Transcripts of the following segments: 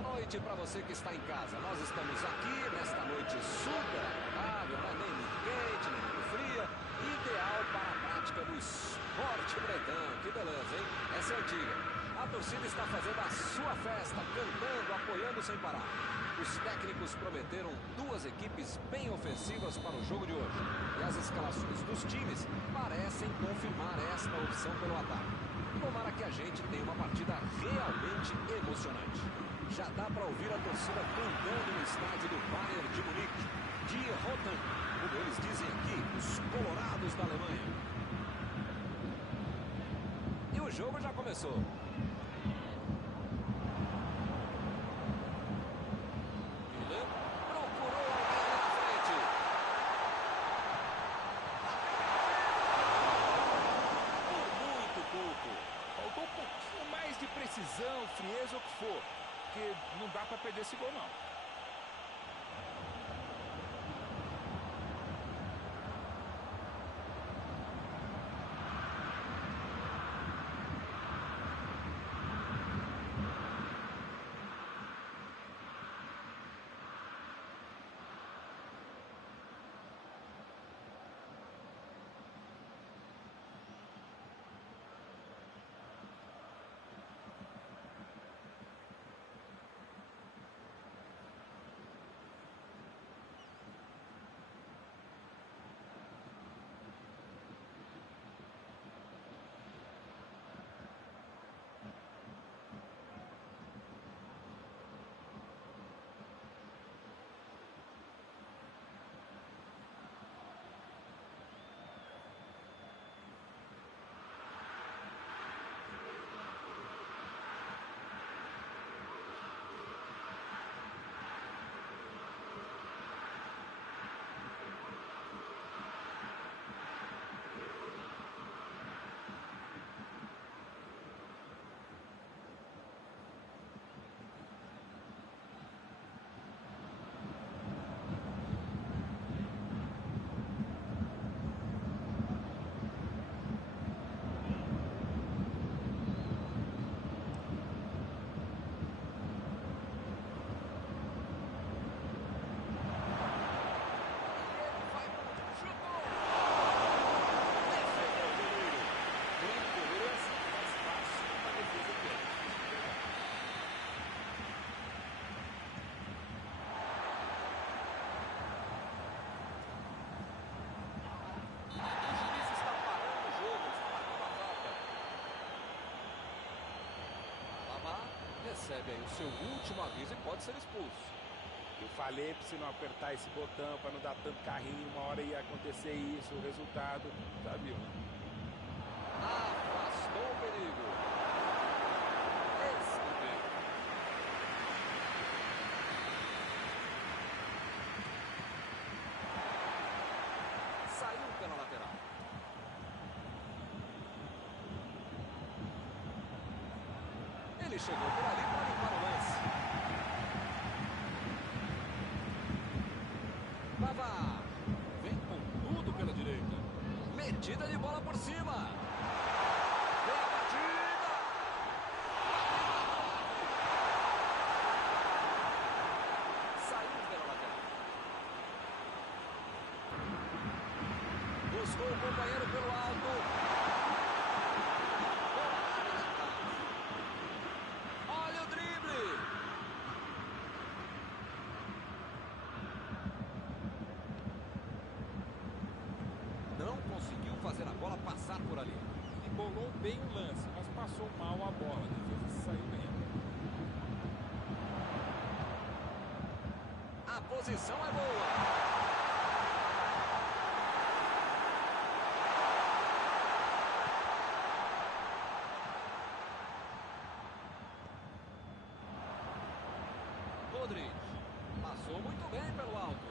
boa noite para você que está em casa. Nós estamos aqui nesta noite super agradável, não é nem muito quente, nem muito fria, ideal para a prática do esporte bretão. Que beleza, hein? Essa é antiga. A torcida está fazendo a sua festa, cantando, apoiando sem parar. Os técnicos prometeram duas equipes bem ofensivas para o jogo de hoje. E as escalações dos times parecem confirmar esta opção pelo ataque. Tomara que a gente tenha uma partida realmente emocionante. Já dá para ouvir a torcida cantando no estádio do Bayern de Munique. Die Roten, como eles dizem aqui, os colorados da Alemanha. E o jogo já começou. Precisão, frieza ou o que for, porque não dá para perder esse gol, não. Recebe aí o seu último aviso e pode ser expulso. Eu falei para você não apertar esse botão, para não dar tanto carrinho, uma hora ia acontecer isso, o resultado, já viu. Afastou o perigo. Escanteio. Saiu pela lateral. Ele chegou por ali para limpar o lance. Pavard. Vem com tudo pela direita. Metida de bola por cima. Vem a batida. Saiu pela lateral. Buscou o companheiro pelo alto. Fazer a bola passar por ali. Embolou bem o lance, mas passou mal a bola. A defesa saiu bem. A posição é boa. Modric. Passou muito bem pelo alto.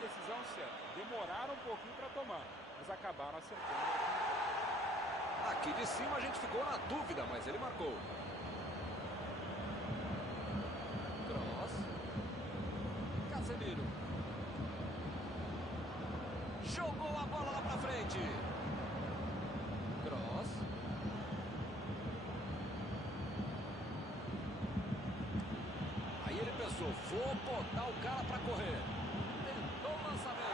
decisão certa. Demoraram um pouquinho para tomar, mas acabaram acertando. Aqui de cima a gente ficou na dúvida, mas ele marcou. Cross. Casemiro. Jogou a bola lá pra frente. Cross. Aí ele pensou, vou botar o cara pra correr. Tentou o lançamento.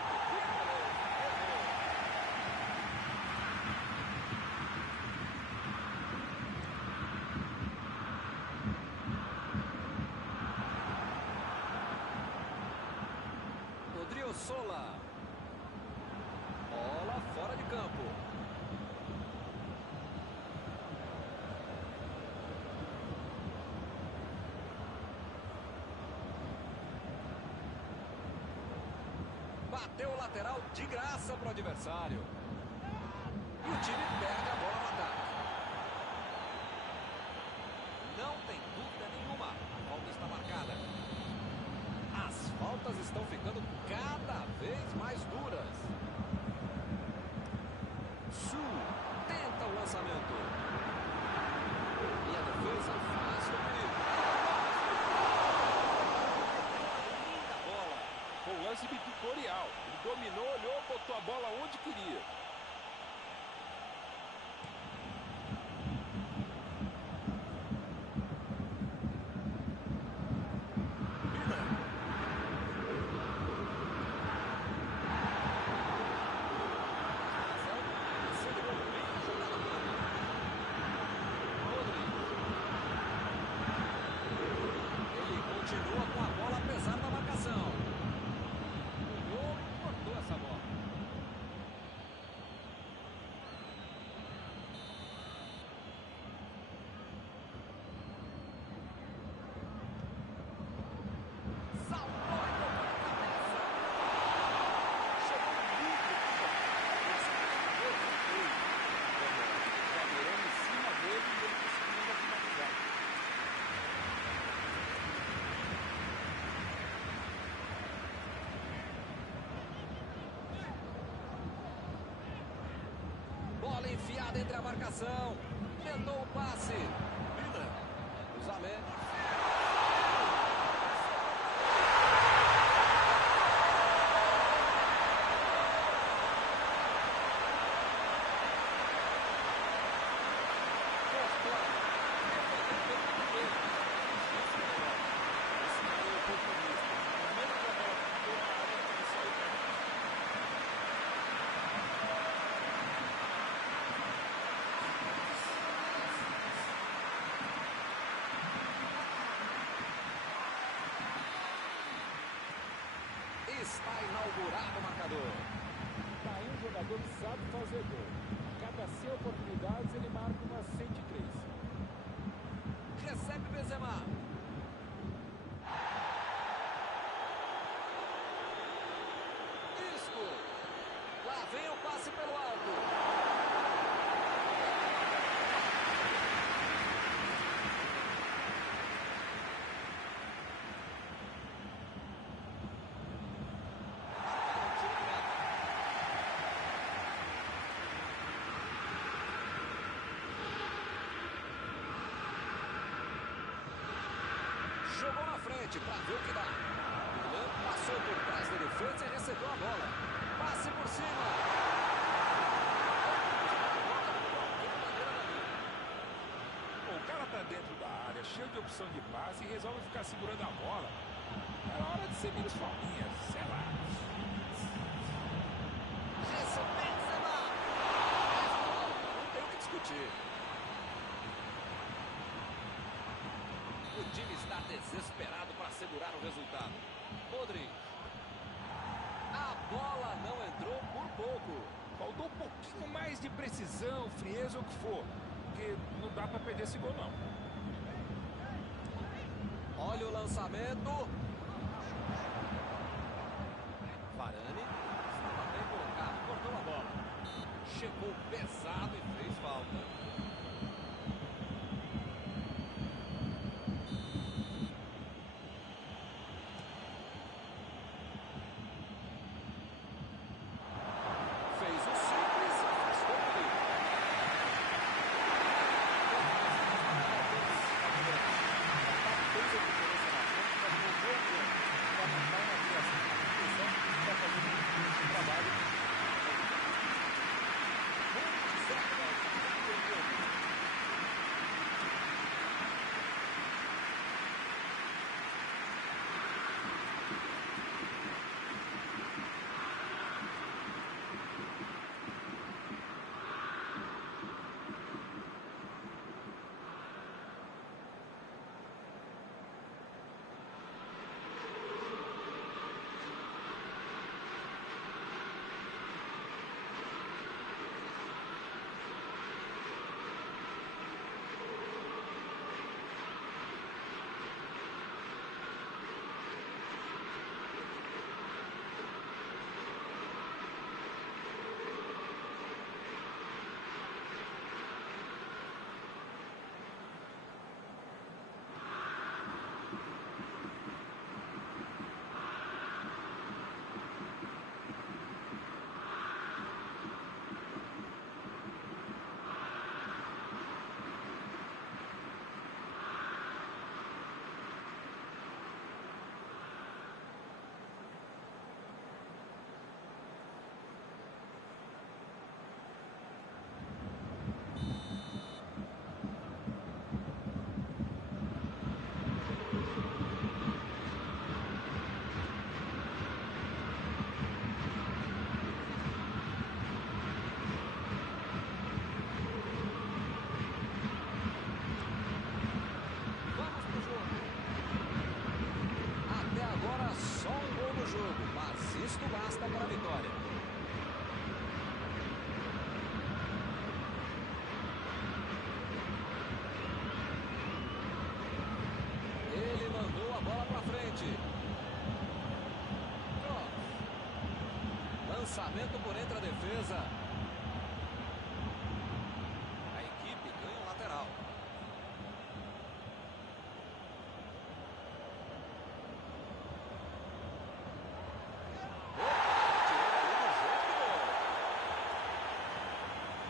Odriozola. Bola fora de campo. Bateu o lateral de graça para o adversário. E o time pega a bola no ataque. Não tem dúvida nenhuma. A falta está marcada. As faltas estão ficando cada vez mais duras. Su tenta o lançamento. E a defesa faz o perigo. Linda bola. Foi um lance ditatorial. Ele dominou, olhou, botou a bola onde queria. Continua com a bola apesar da marcação. O gol cortou essa bola. Saltou e tocou na cabeça. Chegou no bico. Zagueirão em cima dele e ele conseguindo finalizar. Bola enfiada entre a marcação. Tentou o passe. Miller. O Zalé. Está inaugurado o marcador. Tá aí um jogador que sabe fazer gol. Cada 100 oportunidades ele marca umas 103. Recebe Benzema. Isco. Lá vem o passe pelo alto. Jogou na frente para ver o que dá. Milan passou por trás da defesa e recebeu a bola. Passe por cima. Bom, o cara tá dentro da área, cheio de opção de passe e resolve ficar segurando a bola. É hora de ser menos fominha, sei lá. Benzema. Não tem o que discutir. O time está desesperado para segurar o resultado. Modric. A bola não entrou por pouco. Faltou um pouquinho mais de precisão, frieza ou o que for. Porque não dá para perder esse gol, não. Olha o lançamento. Varane. Estava bem colocado. Cortou a bola. Chegou pesado e fez falta. bola para frente. Lançamento por entre a defesa. A equipe ganha um lateral.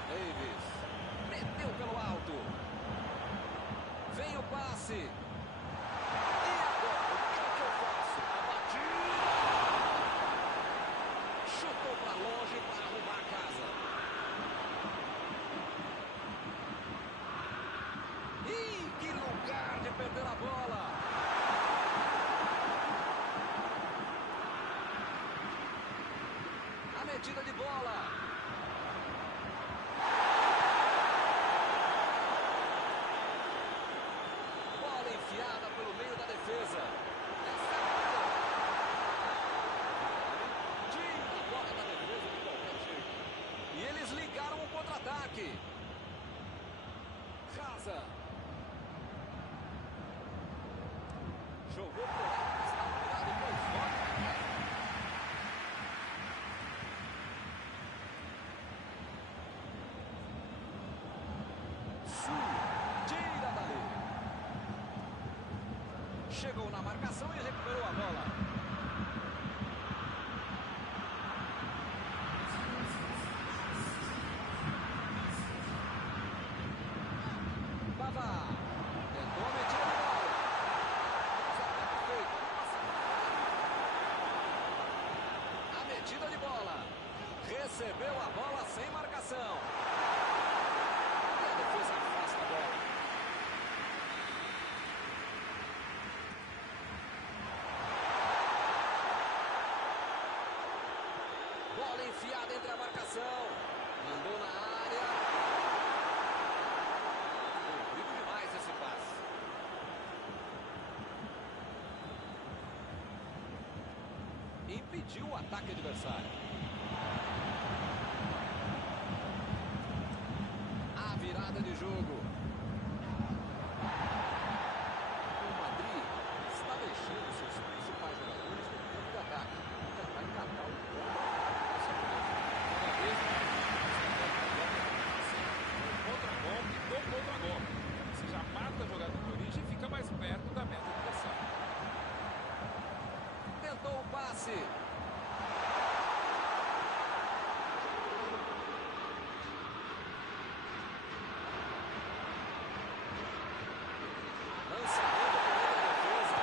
Davis meteu pelo alto. Vem o passe. E agora, o que eu faço? A batida. Chutou para longe para arrumar a casa. Ih, que lugar de perder a bola. A metida de bola. Enfiada pelo meio da defesa. Tira a bola da defesa de qualquer jeito. E eles ligaram o contra-ataque. Casa. Jogou por alto, está virado e foi fora. Tira dali. Chegou na marcação e recuperou a bola. Bavá. Tentou a metida de bola. A metida de bola. Recebeu a bola sem marcação. E a defesa afasta a bola. Bola enfiada entre a marcação. Mandou na área. Comprido demais esse passe. Impediu o ataque adversário. A virada de jogo. O Madrid está deixando seus principais jogadores no campo de ataque. Tentar encatar o gol. Contra-golpe do contra-golpe. Você já mata a jogada de origem e fica mais perto da meta adversária. Tentou o passe. Lançamento por meio da defesa.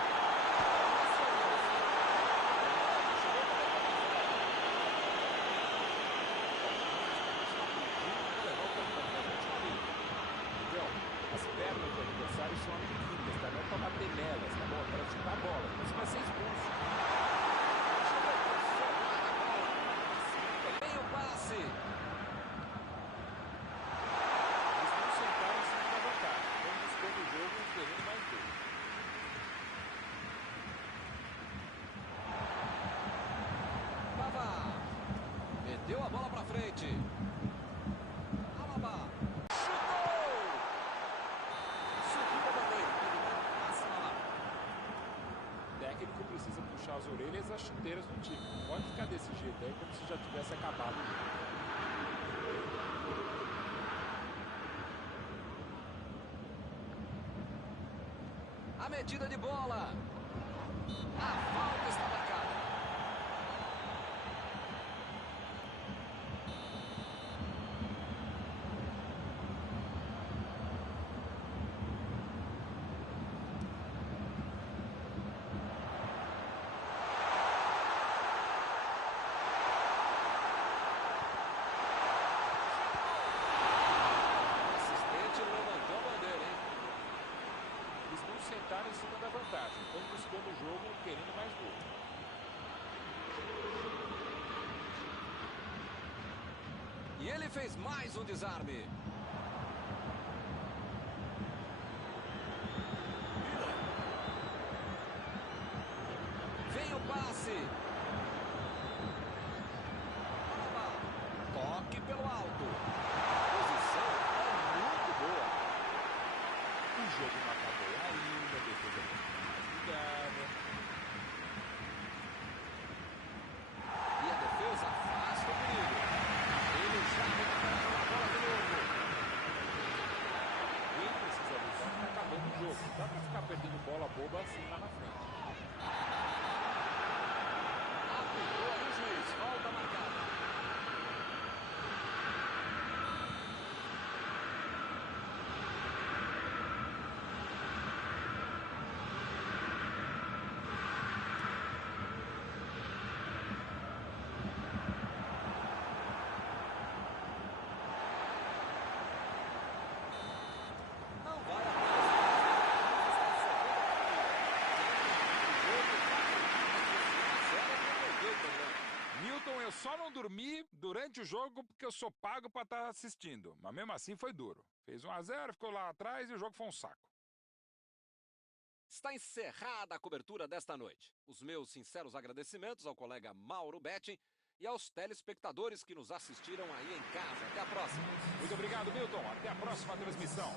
As pernas do adversário são amiguinhas, tá? Não é pra bater nelas, tá bom? Para chutar a bola. Então você vai ser expulso. Vem o passe. Eles não sentaram em cima da vantagem. Estão buscando o jogo e querendo mais gol. Bavá. Meteu a bola pra frente. Alaba. Chutou. Subiu a bandeira. Passa lá. O técnico precisa puxar as orelhas e as chuteiras do time. Não pode ficar desse jeito aí como se já tivesse acabado o jogo. A metida de bola. A falta está marcada. O assistente levantou a bandeira, hein? Eles não sentaram em cima da vantagem. Estão buscando o jogo e querendo mais gol. E ele fez mais um desarme. Vem o passe. Toque pelo alto. A posição é muito boa. O jogo não acabou ainda, a defesa tem que ficar mais ligada. boba assim lá na frente. Apitou ali o juiz. Falta marcada. Não vai acontecer. Milton, eu só não dormi durante o jogo porque eu sou pago para estar assistindo. Mas mesmo assim foi duro. Fez 1-0, ficou lá atrás e o jogo foi um saco. Está encerrada a cobertura desta noite. Os meus sinceros agradecimentos ao colega Mauro Betting e aos telespectadores que nos assistiram aí em casa. Até a próxima. Muito obrigado, Milton. Até a próxima transmissão.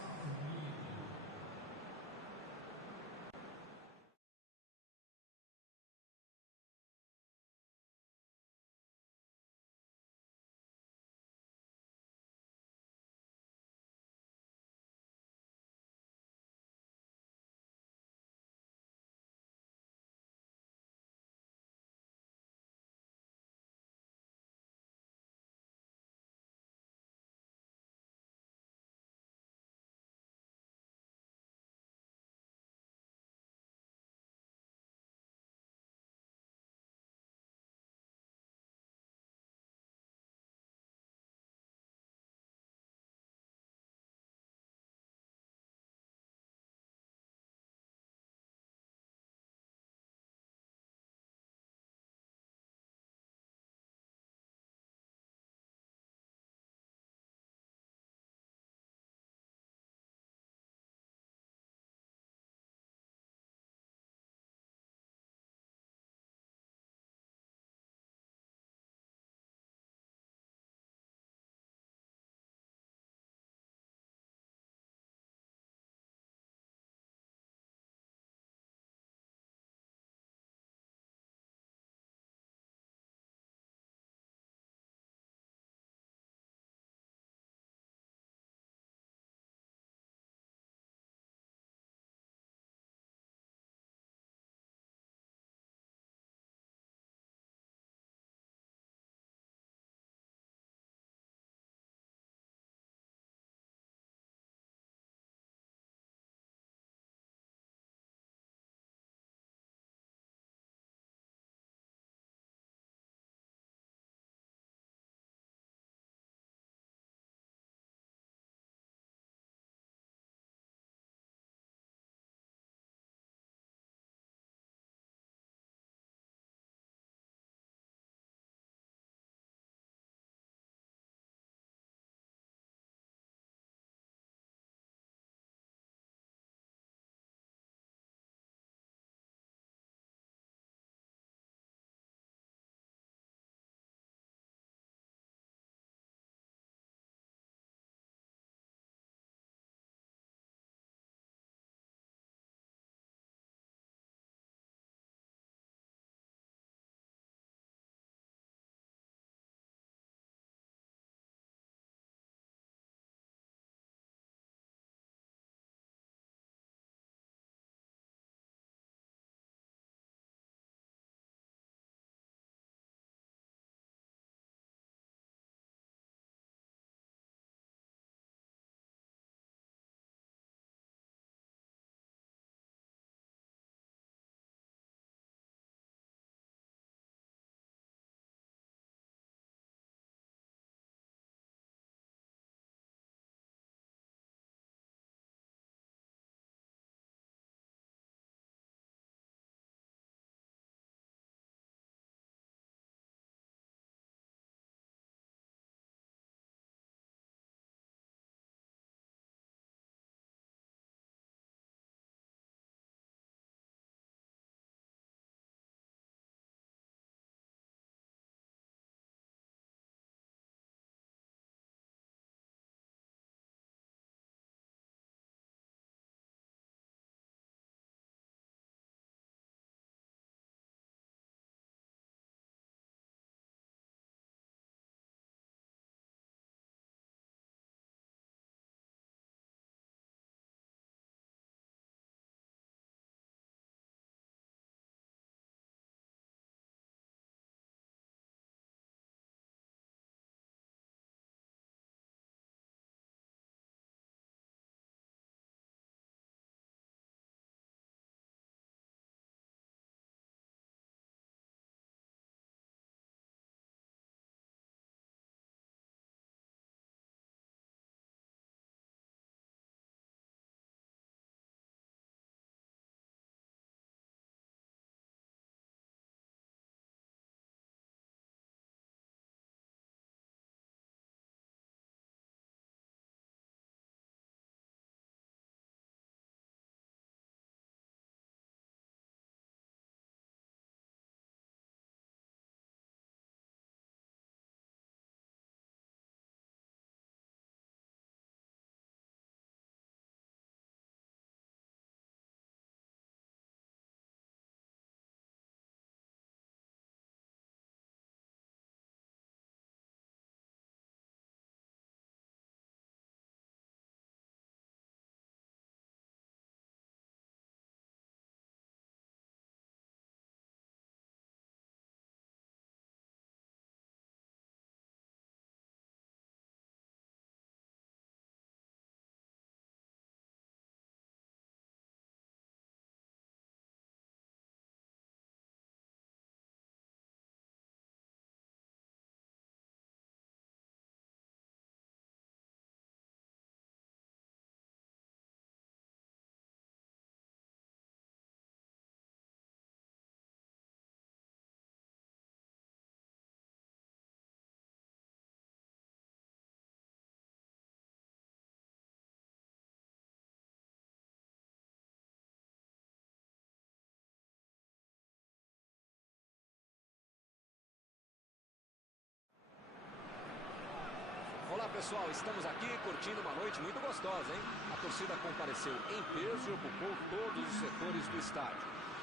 pessoal, estamos aqui curtindo uma noite muito gostosa, hein? A torcida compareceu em peso e ocupou todos os setores do estádio.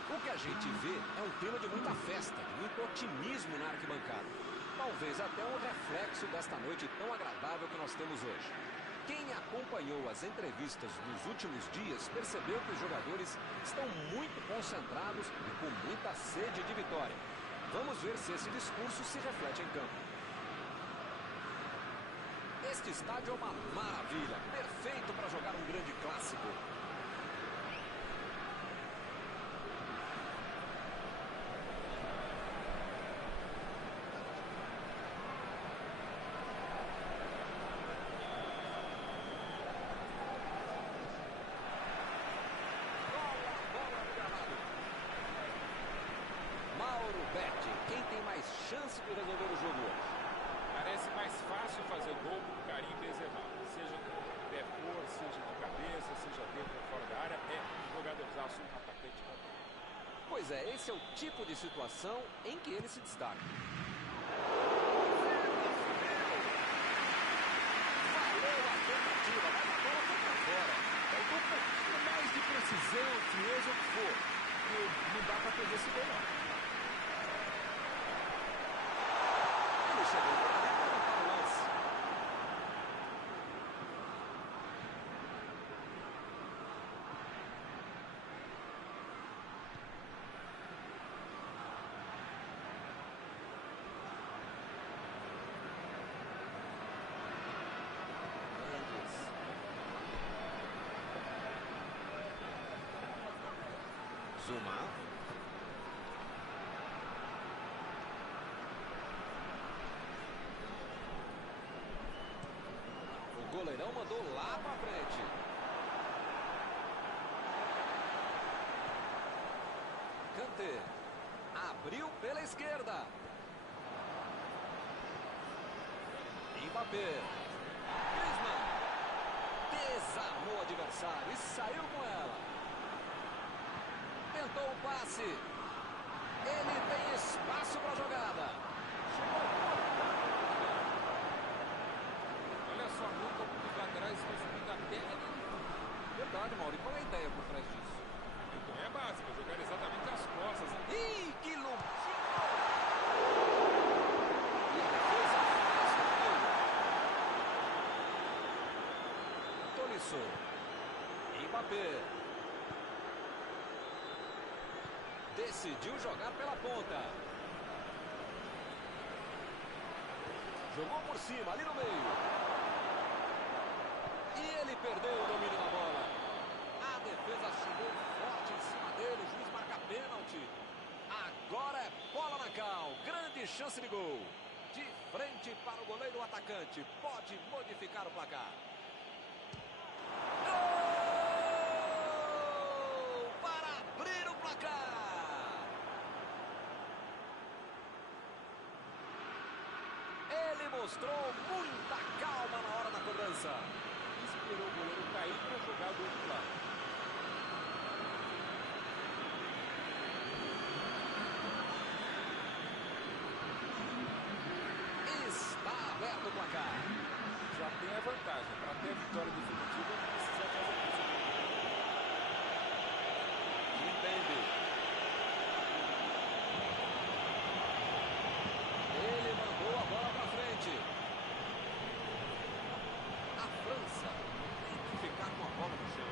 O que a gente vê é um clima de muita festa, de muito otimismo na arquibancada. Talvez até um reflexo desta noite tão agradável que nós temos hoje. Quem acompanhou as entrevistas nos últimos dias percebeu que os jogadores estão muito concentrados e com muita sede de vitória. Vamos ver se esse discurso se reflete em campo. Este estádio é uma maravilha, perfeito para jogar um grande clássico. Mauro Betti, quem tem mais chance de resolver o jogo hoje? Parece mais fácil fazer gol com Karim Benzema. Seja no pé for, seja de cabeça, seja dentro ou fora da área, é um jogadorzaço, um atacante completo. Pois é, esse é o tipo de situação em que ele se destaca. Valeu a tentativa, mas a bola foi pra fora. Faltou um pouquinho mais de precisão, frieza, o que for. Não dá pra perder esse gol, não. Ele chegou por ali para matar o lance. Zuma. O goleirão mandou lá pra frente. Kanté. Abriu pela esquerda. Mbappé. Griezmann. Desarmou o adversário e saiu com ela. Tentou o passe. Ele tem espaço para a jogada. Olha só, nunca os laterais estão subindo até ali. Verdade, Mauro. E qual é a ideia por trás disso? Então é básico, jogar exatamente as costas. Ih, que loucura! E a defesa faz no meio. Tolisso. Mbappé. Decidiu jogar pela ponta. Jogou por cima, ali no meio. E ele perdeu o domínio da bola. A defesa chegou forte em cima dele. O juiz marca pênalti. Agora é bola na cal. Grande chance de gol. De frente para o goleiro, o atacante. Pode modificar o placar. Mostrou muita calma na hora da cobrança. Esperou o goleiro cair para jogar do outro lado. Está aberto o placar. Já tem a vantagem. Para ter a vitória definitiva, não precisa fazer isso. Entende. Ele mandou a bola para frente. A França tem que ficar com a bola no chão.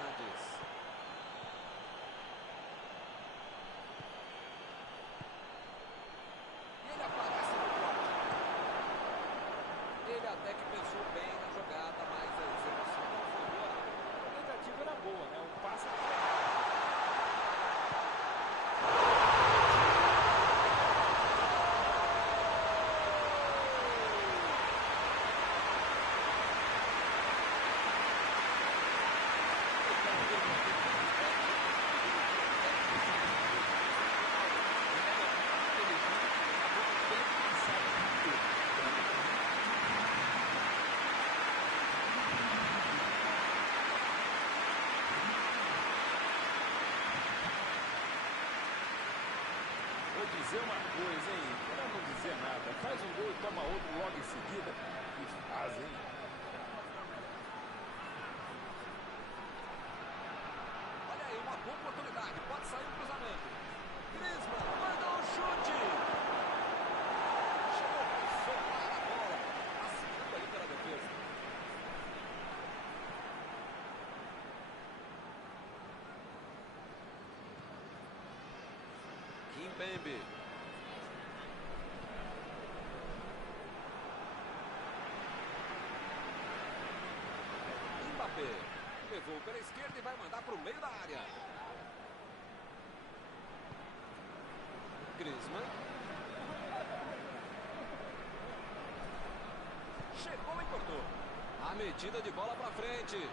Andes. E ele aparece no corte. Ele até que pensou bem na jogada, mas a execução não foi boa. A tentativa era boa, né? O passe era dizer uma coisa, hein? Para não dizer nada, faz um gol e toma outro logo em seguida. Que faz, hein? Olha aí, uma boa oportunidade. Pode sair um cruzamento. Griezmann manda um chute. Chegou para soprar a bola. Passando ali pela defesa. Kimpembe. Mbappé. Levou pela esquerda e vai mandar para o meio da área. Griezmann. Chegou e cortou. A metida de bola para frente.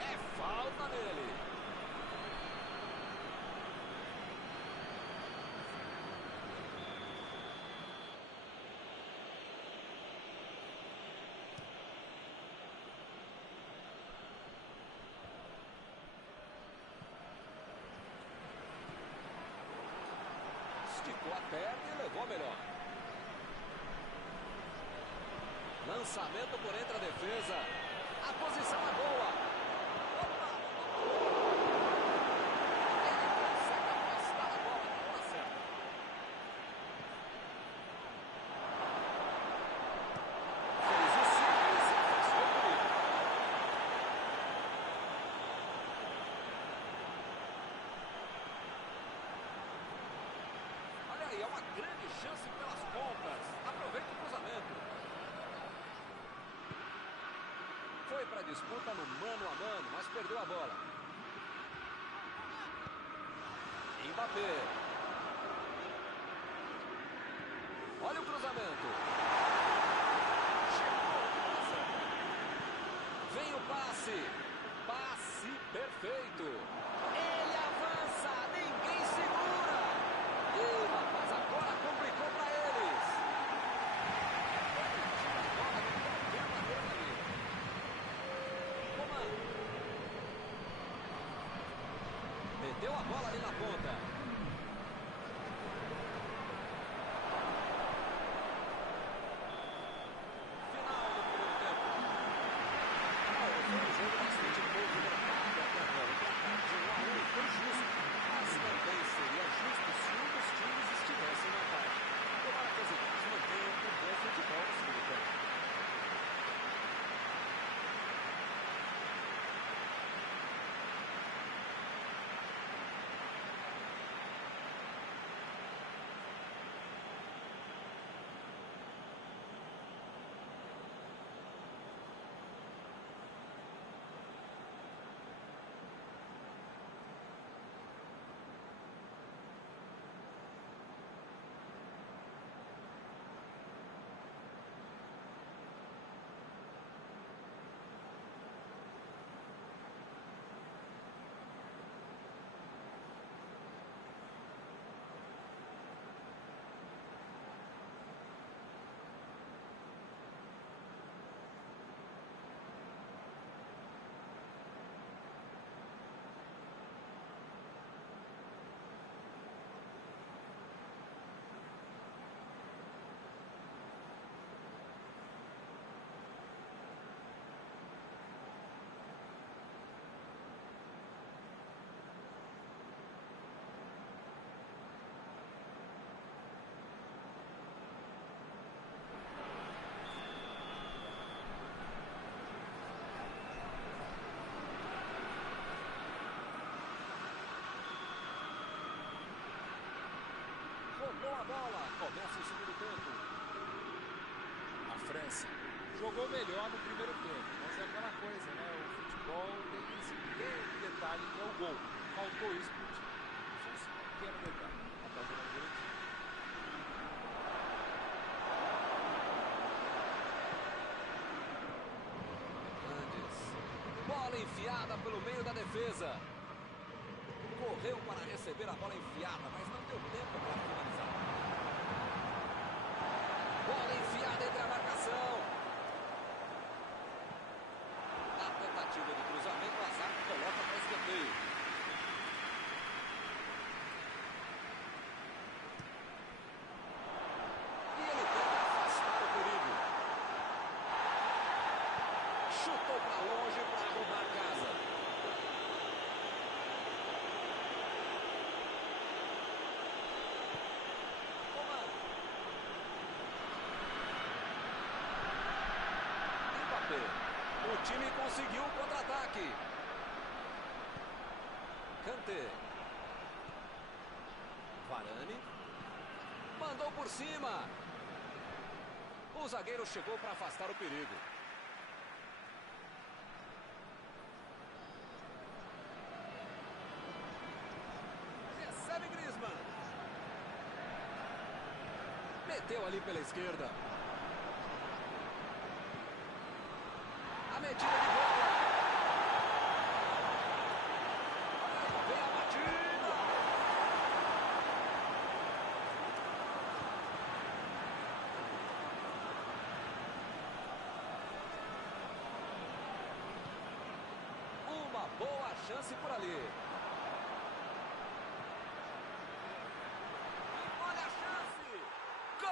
É falta nele. Esticou a perna e levou a melhor. Lançamento por entre a defesa. A posição é boa. Opa! Ele consegue afastar a bola na hora certa. Fez o simples e afastou o perigo. Olha aí, é uma grande chance pelas pontas. Aproveita o cruzamento. Foi para a disputa no mano a mano, mas perdeu a bola. Mbappé. Olha o cruzamento. Chegou a bola certa. Vem o passe. Passe perfeito. Ele avança, ninguém segura. Ih, rapaz, agora complicou para eles. Ele tira a bola de qualquer maneira ali. Comando. Meteu a bola ali na ponta. Final do primeiro tempo. Foi um jogo bastante movimentado até agora. O placar de 1-1 foi justo, mas também seria justo se um dos times estivesse em vantagem. Tomara que as equipes mantenham um bom futebol no segundo tempo. Rolou a bola. Começa o segundo tempo. A França jogou melhor no primeiro tempo, mas é aquela coisa, né? O futebol tem esse pequeno detalhe que é o gol. Faltou isso pro time. Só esse pequeno detalhe. Mas tá jogando direitinho. Hernandes. Bola enfiada pelo meio da defesa. Correu para receber a bola enfiada, mas não deu tempo para finalizar. Bola enfiada entre a marcação. Na tentativa de cruzamento, o Hazard coloca para escanteio. Chutou para longe para arrumar a casa. Coman. Mbappé. O time conseguiu um contra-ataque. Kanté. Varane. Mandou por cima. O zagueiro chegou para afastar o perigo. Recebe Griezmann. Meteu ali pela esquerda. A metida de bola. Vem a batida. Uma boa chance por ali. Olha a chance. Gol!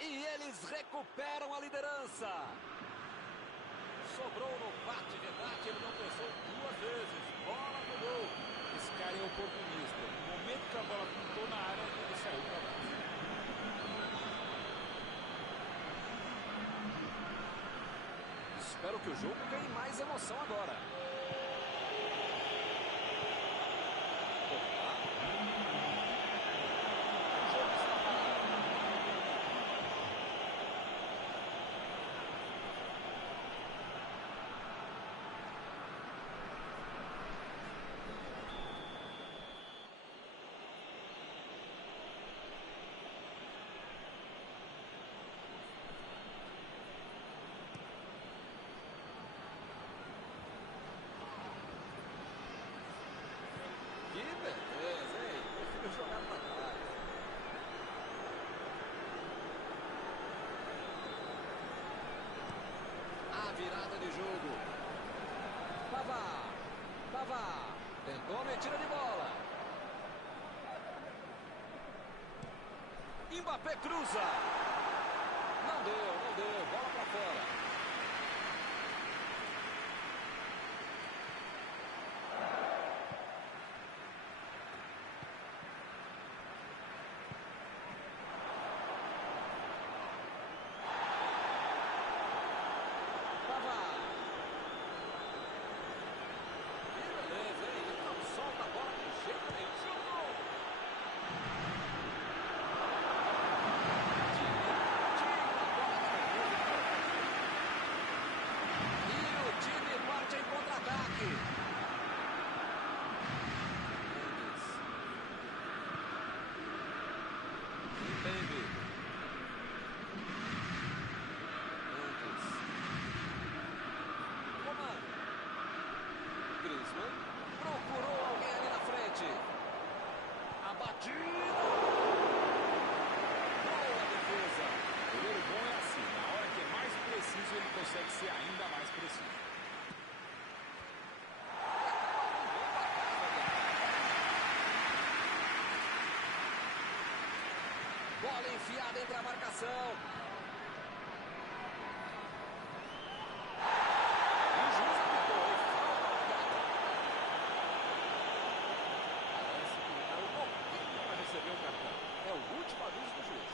E eles recuperam a liderança. Sobrou no bate-rebate, ele não pensou duas vezes. Bola no gol. Esse cara é oportunista. No momento que a bola pintou na área, ele saiu para baixo. Espero que o jogo ganhe mais emoção agora. O jogo está parado. Que beleza, hein? Prefiro jogar pra trás. A virada de jogo. Pavard. Tentou a metida de bola. Mbappé cruza. Não deu. Bola pra fora. Griezmann procurou alguém ali na frente. A batida. Boa defesa. O goleiro bom é assim. Na hora que é mais preciso, ele consegue ser ainda mais preciso. Bola enfiada entre a marcação. E o juiz apitou, hein? Falta marcada. Parece que ele está um pouquinho para receber o cartão. É o último aviso do juiz.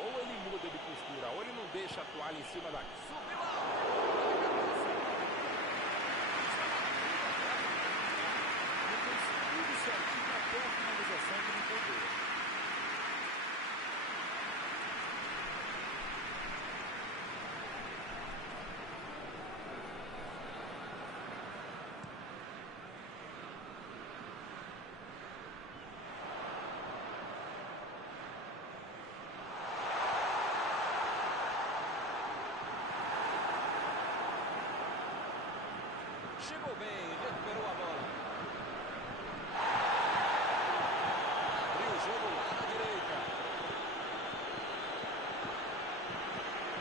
Ou ele muda de postura, ou ele não deixa a toalha em cima da... Subiu alto. Ele fez tudo certinho até a finalização que não foi boa. Chegou bem, recuperou a bola. Abriu o jogo lá na direita.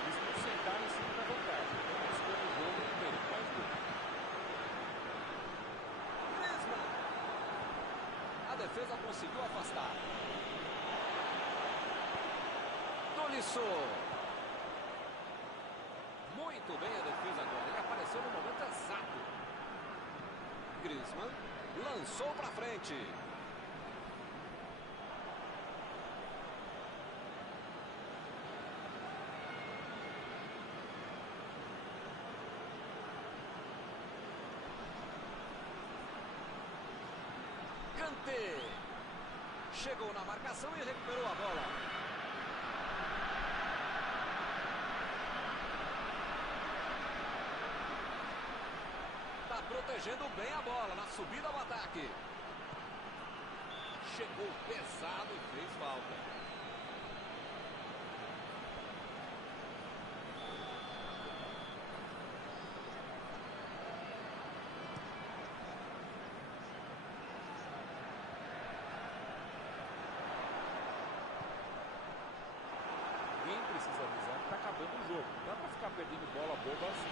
Eles não sentaram em cima da vantagem. Então, buscou o jogo e bem, faz gol. Griezmann. A defesa conseguiu afastar. Tolisso. Muito bem a defesa agora. Ele apareceu no momento exato. Griezmann lançou para frente. Kanté chegou na marcação e recuperou a bola. Está protegendo bem a bola na subida ao ataque. Chegou pesado e fez falta. Precisa avisar que tá acabando o jogo. Não dá pra ficar perdendo bola boba assim.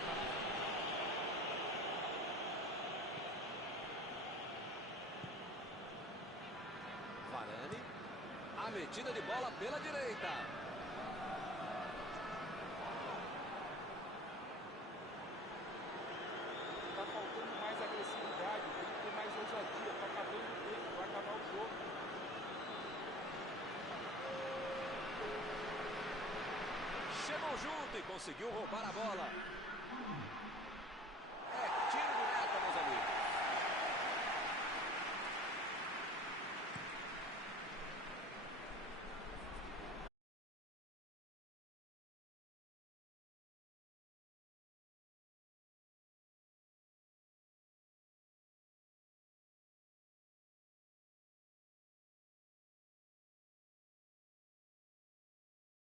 Varane. A metida de bola pela direita. Tá faltando mais agressividade, tem que ter mais ousadia. Tá acabando o tempo, vai acabar o jogo. Chegou junto e conseguiu roubar a bola.